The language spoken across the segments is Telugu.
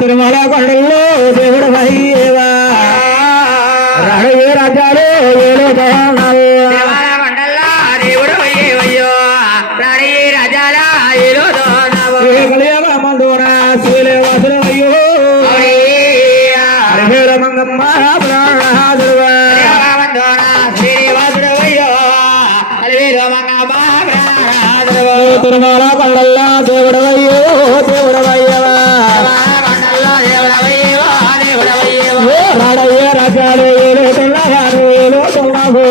తిరుమల కొండల్లో దేవుడు అయ్యేవా రాడవే రాజాలు ఏలో దహనాలు కలియల మందోర శీలే వాసులు రాజాలు ఏలో తున్నవారు ఏలో తున్నవు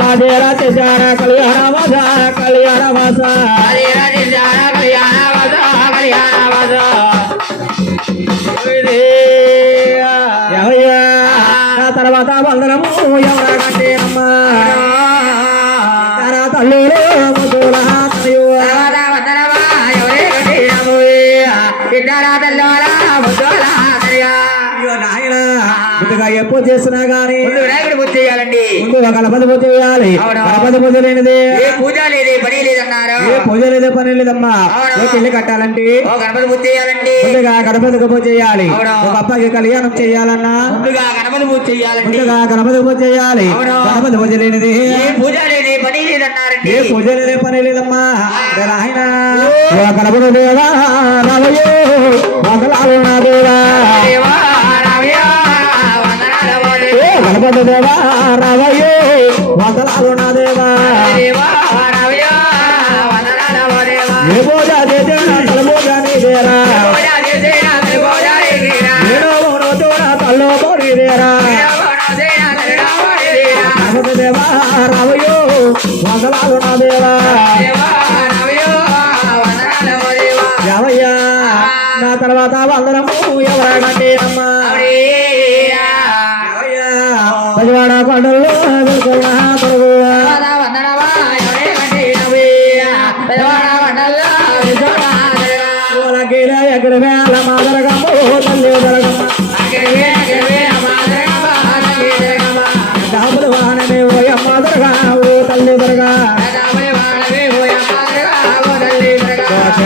రాజేరా తెజార కళ్యాణ వాస కళ్యాణ వాస తర్వాత వందనము ఎవరంటే అమ్మ తల్లులు ముందుగా చేసినా గాని వినాయకుడు పూజ చేయాలండి. ముందుగా గణపతి పూజ చేయాలి. గణపతి పూజ లేనిది ఏ పూజ లేదే పని లేదన్నారు. ఏ పూజ లేదే పని లేదమ్మా. ఇల్లు కట్టాలంటే ఓ గణపతి పూజ చేయాలండి. ముందుగా గణపతికి పూజ చేయాలి. ఒక అబ్బాయికి కళ్యాణం చేయాలన్నా ముందుగా గణపతి పూజ చేయాలండి. ముందుగా గణపతి పూజ చేయాలి. గణపతి పూజ లేనిది ఏ పూజ లేదే పని లేదన్నారండి. ఏ పూజ లేదే పని లేదమ్మా. ఓ గణపతి దేవా నా దేవా. దేవా, రామయ్య, దేవా వందలాలు నా దేవా. దేవా, రామయ్య, వందనాలు దేవా. ఏ పూజ చేసే చేసే నా. నేను తల్లో తోడిదేరా పూజ దేవా రావయ్యో వందలాలు నా దేవా వందనాలు. యావయ్యా నా తర్వాత వందనము ఎవరాడంటే అమ్మా. పదివాడ కొండల్లో